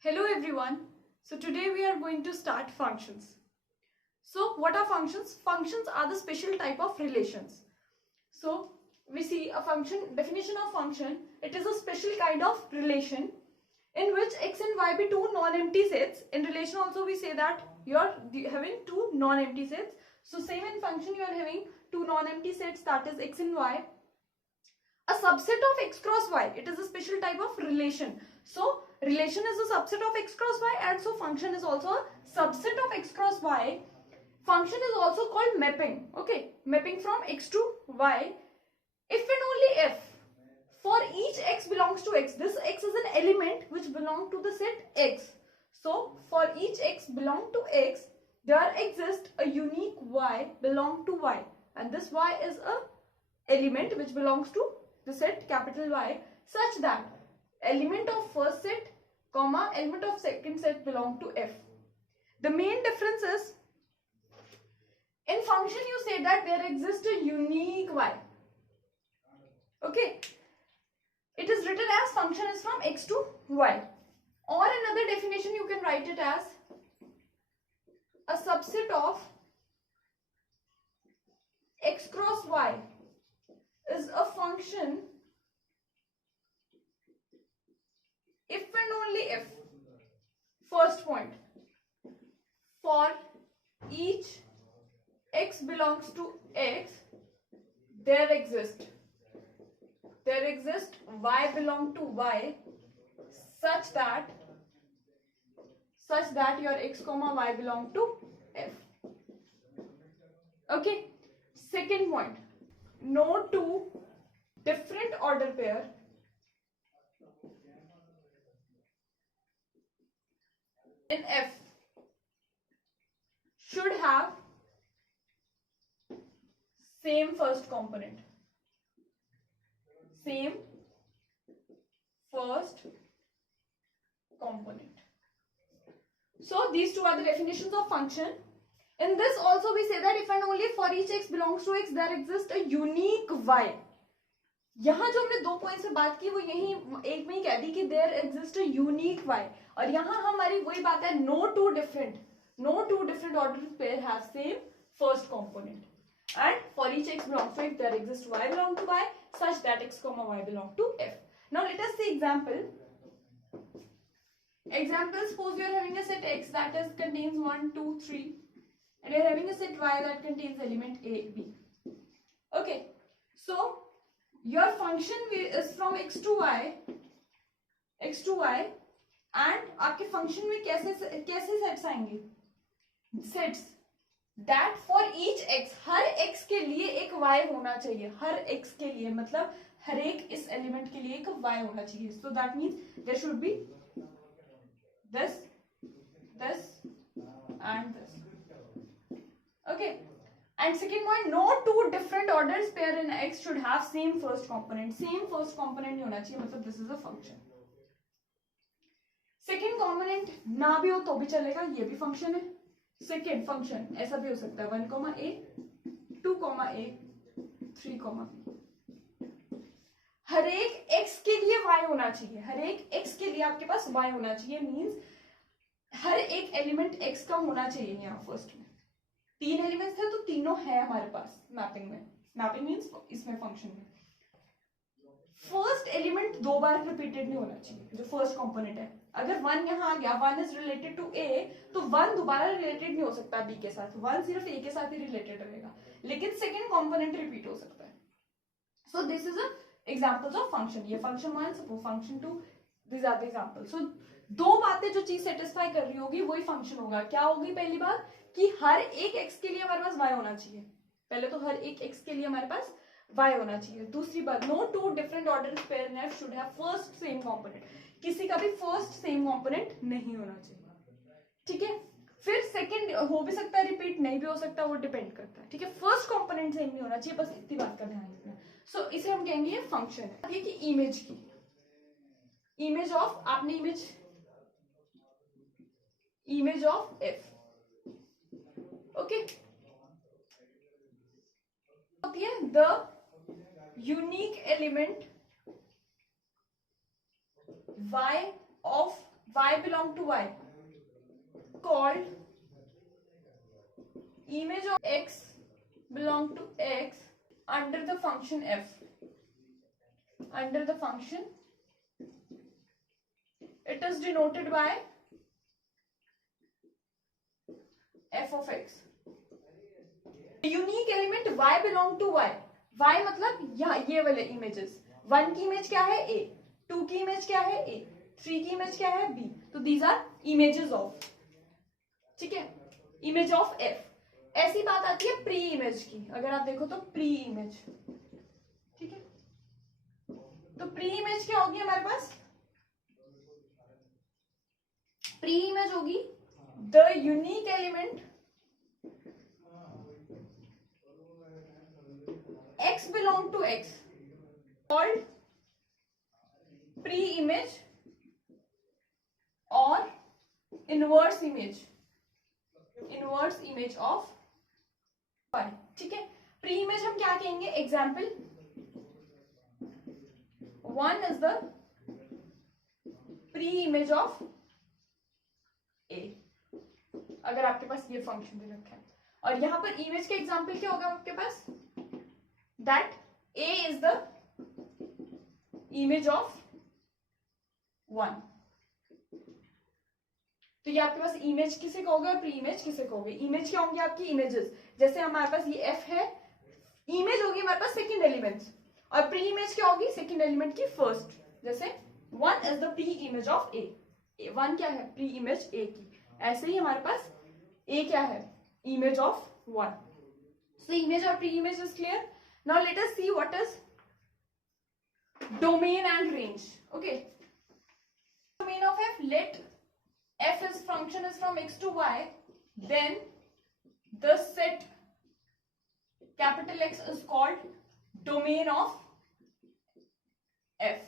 Hello everyone. So today we are going to start functions. So what are functions? Functions are the special type of relations. So we see a function, definition of function. It is a special kind of relation in which x and y be two non-empty sets. In relation also we say that you are having two non-empty sets. So same in function you are having two non-empty sets, that is x and y. A subset of x cross y. It is a special type of relation. So relation is a subset of x cross y, and so function is also a subset of x cross y. Function is also called mapping. Okay, mapping from x to y. If and only if for each x belongs to x, this x is an element which belongs to the set x. So for each x belong to x, there exists a unique y belong to y, and this y is a element which belongs to the set capital Y, such that element of first set comma element of second set belong to F. The main difference is in function you say that there exists a unique Y. Okay, it is written as function is from x to y, or another definition you can write it as a subset of x cross y is a function if and only if, first point, for each x belongs to x, there exists y belong to y, such that your x comma y belong to f. Okay, second point, no two different order pair in F should have same first component. Same first component. So these two are the definitions of function. In this also we say that if and only for each x belongs to x, there exists a unique y. यहाँ जो हमने दो point से बात की वो यही एक में ही कह दी कि there exist a unique y, और यहाँ हमारी वही बात है no two different order pair have same first component, and for each x belongs to x, there exists y belong to y, such that x comma y belong to f. Now let us see example. Suppose you are having a set x that is contains 1 2 3, and you are having a set y that contains element a b. Okay, so your function is from x to y, and आपके function में कैसे sets आएंगे? Sets that for each x, her x के लिए एक y होना चाहिए, हर x के लिए मतलब हर एक इस एलिमेंट के लिए एक y होना चाहिए. So that means there should be this and this. Okay, and second point, no two different orders pair in x should have same first component. Same first component नहीं होना चाहिए, मतलब this is a function. Second component ना भी हो तो भी चलेगा, ये भी function है. सेकेंड फंक्शन ऐसा भी हो सकता है 1 कॉमा ए 2 कॉमा ए 3 कॉमा बी. हर एक x के लिए y होना चाहिए, हर एक x के लिए आपके पास y होना चाहिए, मींस हर एक एलिमेंट x का होना चाहिए. यहाँ फर्स्ट में तीन एलिमेंट्स थे तो तीनों है हमारे पास मैपिंग में. मैपिंग मींस इसमें फंक्शन में फर्स्ट एलिमेंट दो बार रिपीटेड नहीं होना चाहिए. जो फर्स्ट कंपोनेंट है, अगर 1 यहाँ आ गया, 1 इज रिलेटेड टू a, तो 1 दोबारा रिलेटेड नहीं हो सकता b के साथ, 1 सिर्फ a के साथ ही रिलेटेड रहेगा, लेकिन सेकंड कंपोनेंट रिपीट हो सकता है. So this is a examples of function. ये function 1, suppose function 2, this are the example. So दो बातें जो चीज सेटिस्फाई कर रही होगी वही फंक्शन होगा. क्या होगी? पहली बात कि हर एक x के लिए हमारे पास y होना चाहिए. पहले तो हर एक x के लिए हमारे पास y होना चाहिए. दूसरी बात, no two different order pair in F should have first same component. किसी का भी फर्स्ट सेम कंपोनेंट नहीं होना चाहिए. ठीक है, फिर सेकंड हो भी सकता है रिपीट, नहीं भी हो सकता, वो डिपेंड करता है. ठीक है, फर्स्ट कंपोनेंट सेम नहीं होना चाहिए, बस इतनी बात का ध्यान रखना. सो इसे हम कहेंगे ये फंक्शन है. ये कि इमेज ऑफ, आपने इमेज ऑफ F. ओके, होती है the unique element y of y belong to y called image of x belong to x under the function f. Under the function, it is denoted by f of x. Unique element y belong to y. y मतलब यहाँ ये वाले images. 1 की image क्या है a, 2 की image क्या है a, 3 की इमेज क्या है b. तो दीज आर इमेजेस ऑफ. ठीक है, इमेज ऑफ f. ऐसी बात आती है प्री इमेज की. अगर आप देखो तो प्री इमेज. ठीक है, तो प्री इमेज क्या होगी हमारे पास? प्री इमेज होगी the unique element x belong to x called pre-image or inverse image of y. ठीक है, प्री इमेज हम क्या कहेंगे? Example 1 is the pre-image of a. अगर आपके पास ये फंक्शन दे रखा है और यहां पर इमेज के एग्जाम्पल क्या होगा आपके पास? That a is the image of 1. तो ये आपके पास इमेज किसे कहोगे और प्री इमेज किसे कहोगे? इमेज क्या होंगे आपकी? इमेजेस. जैसे हमारे पास ये f है, इमेज होगी हमारे पास सेकंड एलिमेंट, और प्री इमेज क्या होगी? सेकंड एलिमेंट की फर्स्ट. जैसे 1 is the pre image of a. 1 क्या है? प्री इमेज a की. ऐसे ही हमारे पास a क्या है? Image of 1. So image और pre image is clear. Now let us see what is domain and range. Okay. Domain of f, let f is function is from x to y, then the set capital X is called domain of f.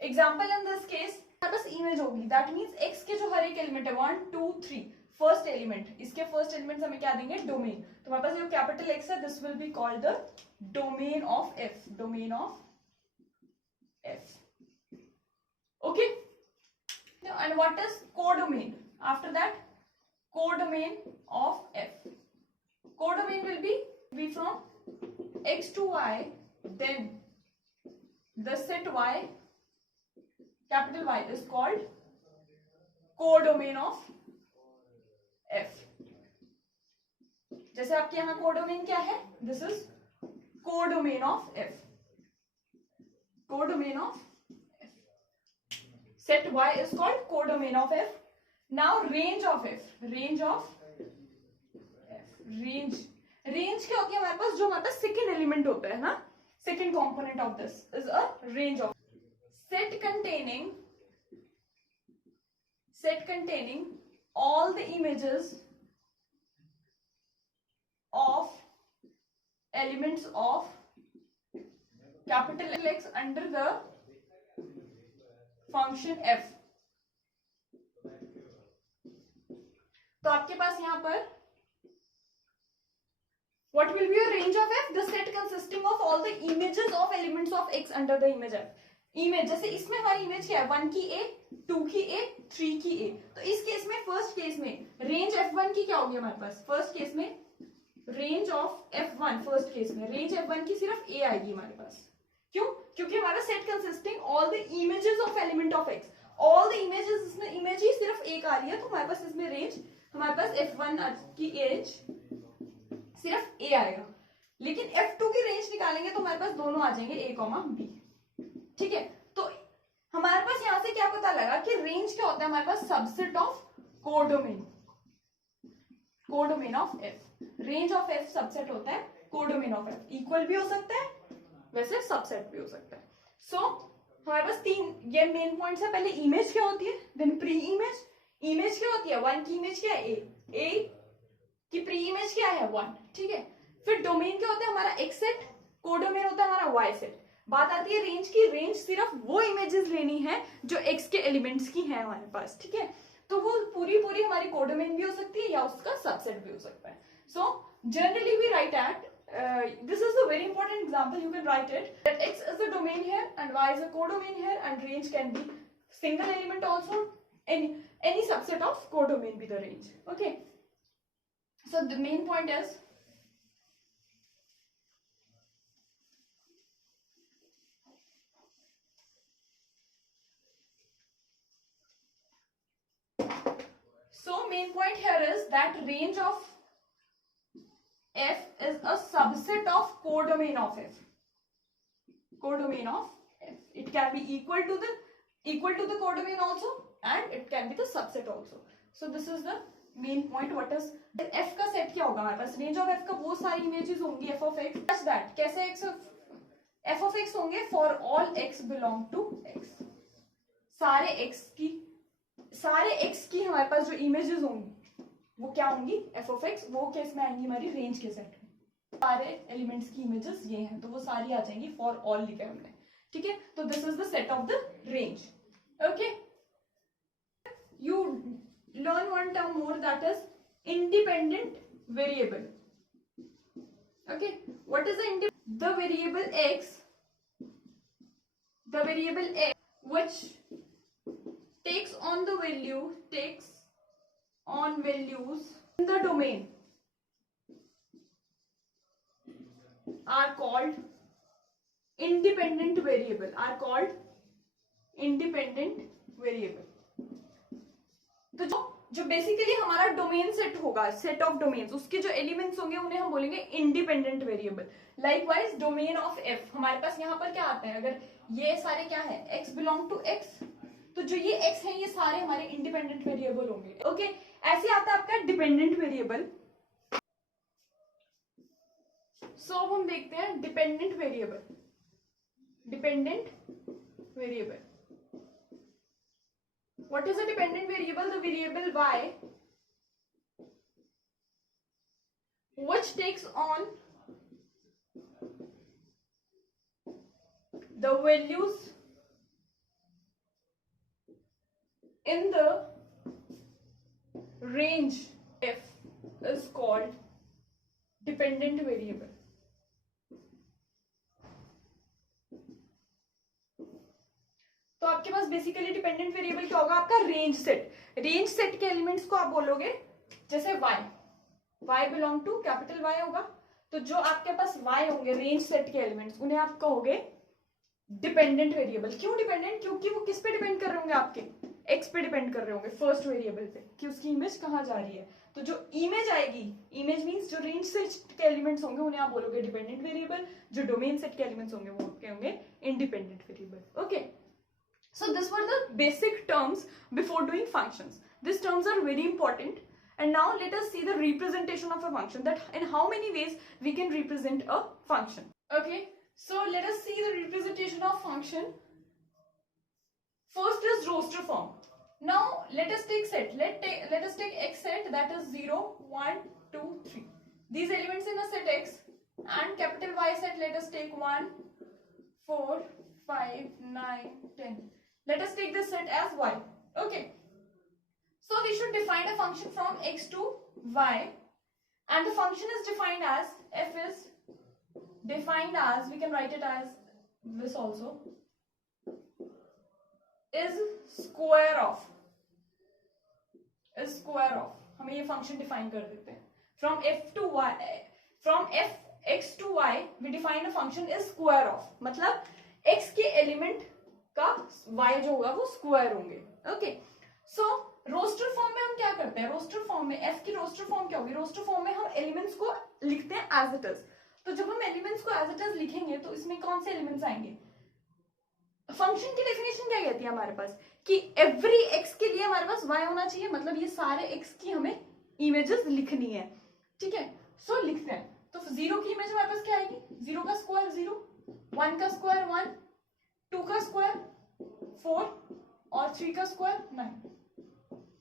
Example in this case, हमारे पास image होगी. That means x के जो हर एक element है 1 2 3, first element, इसके first element हमें क्या देंगे? डोमेन. तो हमारे पास जो कैपिटल एक्स है, this will be called the domain of F. Domain of F. Okay, and what is codomain? After that, codomain of F. Codomain will be from X to Y, then the set Y, capital Y is called codomain of F. जैसे आपके यहां codomain क्या है? This is codomain of F. Codomain of F. Set Y is called codomain of F. Now range of F. Range of F. Range क्या होती है हमारे पास? जो हमारे पास सेकेंड एलिमेंट होता है ना, second component of this is a range of set containing all the images of elements of capital X under the function f. तो आपके पास यहां पर what will be a range of f? The set consisting of all the images of elements of x under the image f. Image, जैसे इसमें हमारी image क्या है? 1 की a, 2 की a, 3 की a. तो इस केस में, फर्स्ट केस में रेंज f1 की क्या होगी हमारे पास? फर्स्ट केस में range of f1, first case में रेंज f1 की सिर्फ a आएगी हमारे पास. क्यों? क्योंकि हमारा set consisting all the images of element of x, all the images, इसमें इमेज ही सिर्फ एक आ रही है, तो हमारे पास इसमें रेंज, हमारे पास f1 की एज सिर्फ a आएगा. लेकिन f2 की रेंज निकालेंगे तो हमारे पास दोनों आ जाएंगे a, b. ठीक है, तो हमारे पास यहां से क्या पता लगा कि रेंज क्या होता है हमारे पास? Subset of codomain. Codomain of F. Range of F subset होता है कोडोमेन ऑफ एफ. इक्वल भी हो सकता है, वैसे सबसेट भी हो सकता है. सो हमारे पास तीन ये मेन पॉइंट्स है. पहले इमेज क्या होती है, देन प्री इमेज. इमेज क्या होती है? 1 की इमेज क्या है? a की प्री इमेज क्या है? 1. ठीक है, फिर डोमेन क्या होता है हमारा? x set. कोडोमेन होता है हमारा y सेट. बात आती है रेंज की. रेंज सिर्फ वो इमेजेस लेनी है जो x के एलिमेंट्स की है हमारे पास. ठीक है, तो वो पूरी हमारी कोडोमेन भी हो सकती है या उसका सबसेट भी हो सकता है. So generally we write at this is a very important example. You can write it that x is the domain here and and y is a codomain here, and range can be single element also. Any subset of codomain be the range. Okay, so the main point is main point here is that range of f is a subset of codomain of f. Codomain of f. It can be equal to the codomain also, and it can be the subset also. So this is the main point. What is f का set क्या होगा हमारे पास? Range of f का वो सारी images होंगी f of x such that कैसे f of x होंगे for all x belong to x. सारे x की हमारे पास जो images होंगी वो क्या होंगी? f of x. वो केस में आएंगी हमारी रेंज के सेट में. सारे एलिमेंट्स की इमेजेस ये हैं, तो वो सारी आ जाएंगी फॉर ऑल लिखा है हमने. ठीक है, तो this is the set of the range. Okay, you learn one term more, that is independent variable. Okay, what is the variable x which takes on values in the domain are called independent variable. तो जो basically हमारा domain set होगा, set of domains, उसके जो elements होंगे उन्हें हम बोलेंगे independent variable. Likewise domain of F हमारे पास यहाँ पर क्या आता है? अगर ये सारे क्या है? x बिलोंग टू x, तो जो ये x है ये सारे हमारे इंडिपेंडेंट वेरिएबल होंगे. ओके, ऐसे आता है आपका डिपेंडेंट वेरिएबल. सो अब हम देखते हैं dependent variable. What is a dependent variable? The variable y which takes on the values in the range f is called dependent variable. तो आपके पास बेसिकली डिपेंडेंट वेरिएबल क्या होगा? आपका रेंज सेट. रेंज सेट के एलिमेंट्स को आप बोलोगे जैसे y belong to capital Y होगा, तो जो आपके पास y होंगे रेंज सेट के एलिमेंट्स, उन्हें आप कहोगे डिपेंडेंट वेरिएबल. क्यों डिपेंडेंट? क्योंकि वो किस पे डिपेंड कर रहे होंगे? आपके x पे डिपेंड कर रहे होंगे, फर्स्ट वेरिएबल पे, कि उसकी इमेज कहाँ जा रही है. तो जो इमेज आएगी, इमेज मींस जो रेंज सेट के एलिमेंट्स होंगे उन्हें आप बोलोगे डिपेंडेंट वेरिएबल. जो डोमेन सेट के एलिमेंट्स होंगे वो आपके होंगे independent variable. Okay, so these were the basic terms before doing functions. These terms are very important. And now let us see the representation of a function, that in how many ways we can represent a function. Okay, so let us see the representation of function. First is roster form. Now let us take set. Let us take x set, that is 0, 1, 2, 3. These elements in a set x, and capital Y set, let us take 1, 4, 5, 9, 10. Let us take this set as y. Okay, so we should define a function from x to y, and the function is defined as, f is defined as, we can write it as this also, is square of. हमें ये function define कर देते हैं. From f x to y we define a function is square of, मतलब x के element का y जो होगा वो स्क्वायर होंगे. ओके, सो रोस्टर फॉर्म में हम क्या करते हैं? रोस्टर फॉर्म में f की रोस्टर फॉर्म क्या होगी? रोस्टर फॉर्म में हम एलिमेंट्स को लिखते हैं एज इट इज. तो जब हम एलिमेंट्स को एज इट इज लिखेंगे तो इसमें कौन से एलिमेंट्स आएंगे? फंक्शन की डेफिनेशन क्या कहती है हमारे पास? कि एवरी x के लिए हमारे पास y होना चाहिए, मतलब ये सारे x की हमें इमेजेस लिखनी है. ठीक है, सो लिखते हैं. तो 0 की इमेज हमारे पास क्या आएगी? 0 का स्क्वायर 0, 1 का स्क्वायर 1, 2 का स्क्वायर 4 और 3 का स्क्वायर 9.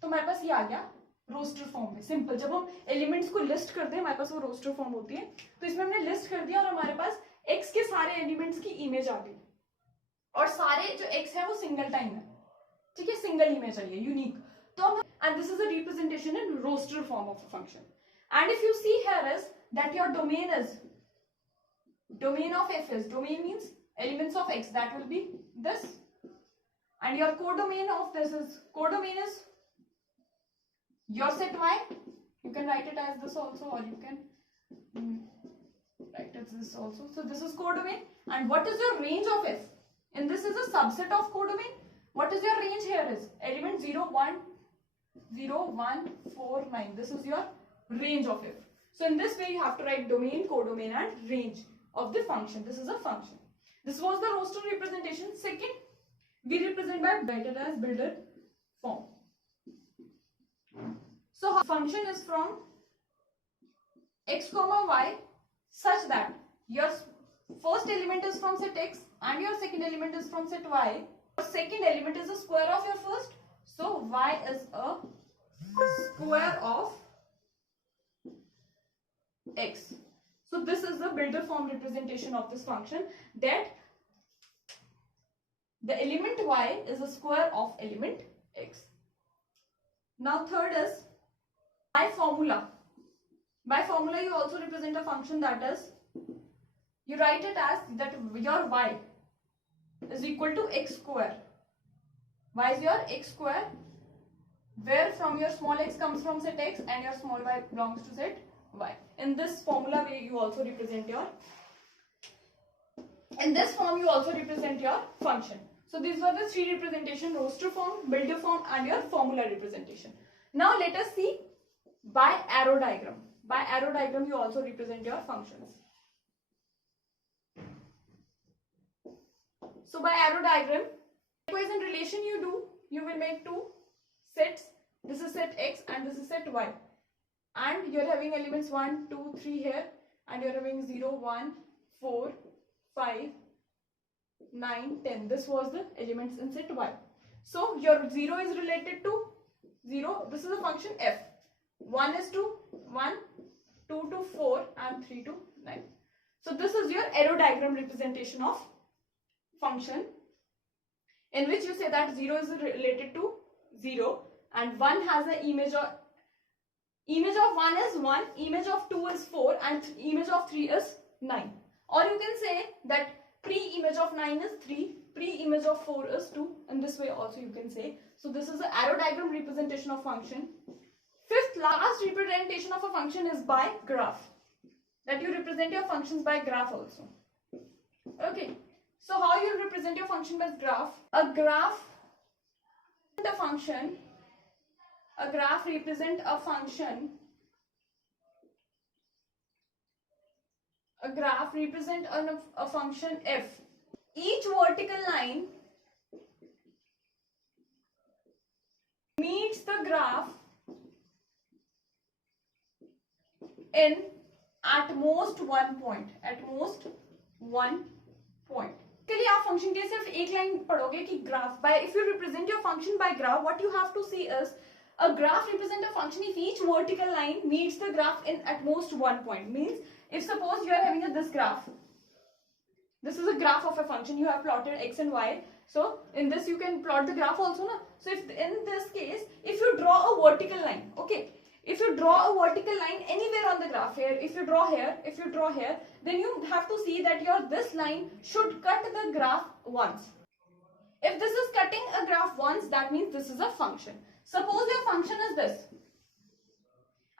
तो हमारे पास ये आ गया रोस्टर फॉर्म में. सिंपल, जब हम एलिमेंट्स को लिस्ट करते हैं हमारे पास वो रोस्टर फॉर्म होती है. तो इसमें हमने लिस्ट कर दिया और हमारे पास x के सारे एलिमेंट्स की इमेज आ गई, और सारे जो x है वो सिंगल टाइम है. ठीक है, सिंगल इमेज है ये, यूनिक. तो हम, and this is a representation in roster form of a function. And if you see here is that your domain of f is, domain means elements of x, that will be this, and your codomain of this is, codomain is your set y. You can write it as this also, or you can write it as this also. So this is codomain. And what is your range of f? And this is a subset of codomain. What is your range here is element 0, 1, 0, 1, 4, 9. This is your range of f. So in this way you have to write domain, codomain and range of the function. This is a function. This was the roster representation. Second, we represent by better as builder form. So function is from x comma y such that your first element is from set x and your second element is from set y. Your second element is a square of your first. So y is a square of x. So this is the builder form representation of this function, that the element y is a square of element x. Now third is by formula. By formula you also represent a function, that is, you write it as that your y is equal to x square. Y is your x square, where from your small x comes from set x and your small y belongs to set y. In this formula way you also represent your, in this form you also represent your function. So these were the three representation: roster form, builder form and your formula representation. Now let us see by arrow diagram. By arrow diagram you also represent your functions. So by arrow diagram, likewise in relation you will make two sets. This is set x and this is set y. And you are having elements 1, 2, 3 here, and you are having 0, 1, 4, 5, 9, 10. This was the elements in set y. So your 0 is related to 0. This is a function f. 1 is to 1, 2 to 4 and 3 to 9. So this is your arrow diagram representation of function, in which you say that 0 is related to 0 and 1 has an image of 1 is 1, image of 2 is 4 and image of 3 is 9. Or you can say that pre-image of 9 is 3, pre-image of 4 is 2. In this way also you can say. So this is the arrow diagram representation of function. Fifth, last representation of a function is by graph. That you represent your functions by graph also. Okay. So how you represent your function by graph? A graph represent a function f. Each vertical line meets the graph in at most one point. के लिए आप function के सिर्फ एक line पढ़ोगे कि graph by, if you represent your function by graph, what you have to see is a graph represent a function if each vertical line meets the graph in at most one point. Means if suppose you are having this graph, this is a graph of a function, you have plotted x and y. So in this you can plot the graph also, na? So if in this case, if you draw a vertical line, okay, if you draw a vertical line anywhere on the graph, here, if you draw here, then you have to see that this line should cut the graph once. If this is cutting a graph once, that means this is a function. Suppose your function is this,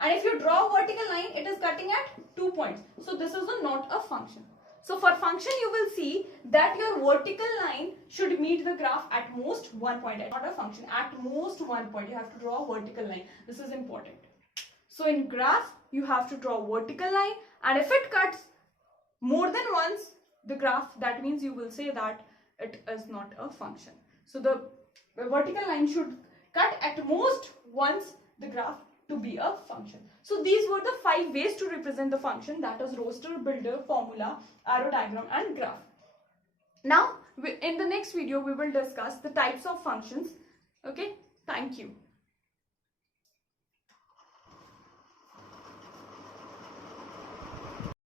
and if you draw a vertical line, it is cutting at 2 points. So this is not a function. So for function, you will see that your vertical line should meet the graph at most one point. Not a function, at most one point. You have to draw a vertical line. This is important. So in graph, you have to draw a vertical line, and if it cuts more than once the graph, that means you will say that it is not a function. So the vertical line should cut at most once the graph to be a function. So these were the 5 ways to represent the function, that is roster, builder, formula, arrow diagram and graph. Now in the next video we will discuss the types of functions. Okay, thank you.